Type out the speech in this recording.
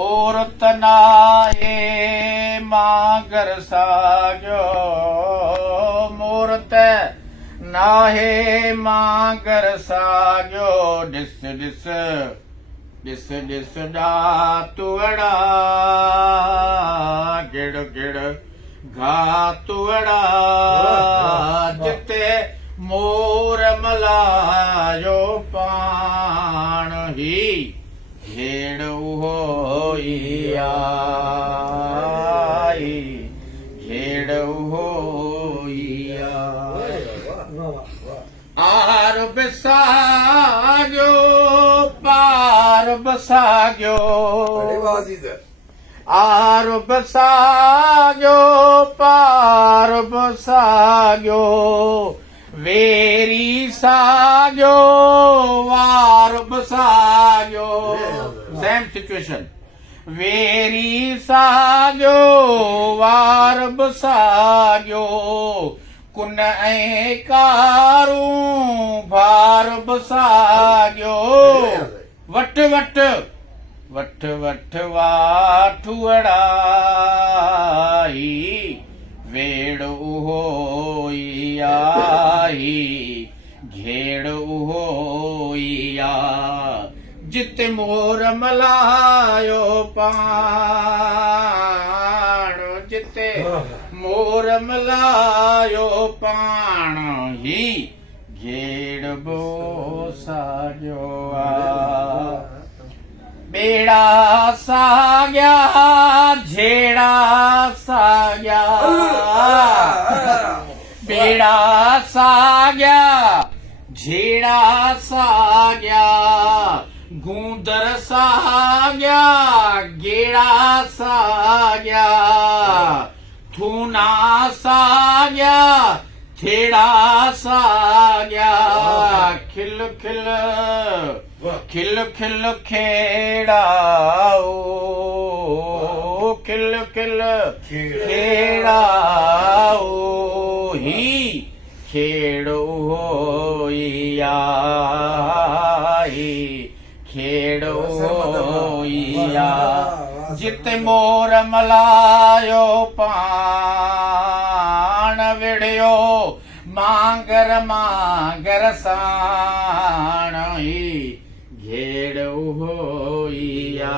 मूर्त नाये मांगर साग्यो मूर्त नाहे मांगर साग्यो डिस डिस डिस डिस तुअड़ा गिड़ गिड़ घा तुअड़ा जिते मोर मलायो पाण ही घेड़ होई आई घेड़ होई आर बसाग्यो पार बसाग्यो आर बसाग्यो पार बसाग्यो वेरी साग्यो वार बसाग्यो सेम सिचुएशन वेरी साग्यो वार बसाग्यो कुन ऐं कारूं भार बसाग्यो वट वट वठ वठ वाठुअड़ाई वेड़ होई आई घेड़ होइया जिते मोर मलायो पाण जिते मोर मलायो पाण ही घेड़ बो साजो बेड़ा साग्या झेड़ा साग्या बेड़ा साग्या झेड़ा साग्या गूंदर साग्या गेड़ा साग्या थूना साग्या थेड़ा साग्या खिल खिल खिल खिल खेड़ाओ खिल खिल खेड़ाओ ही खेड़ होइया खेड़ होइया जिते मोर मलायो पाण विड़ियो मांगर मांगर साण घेड़ होइया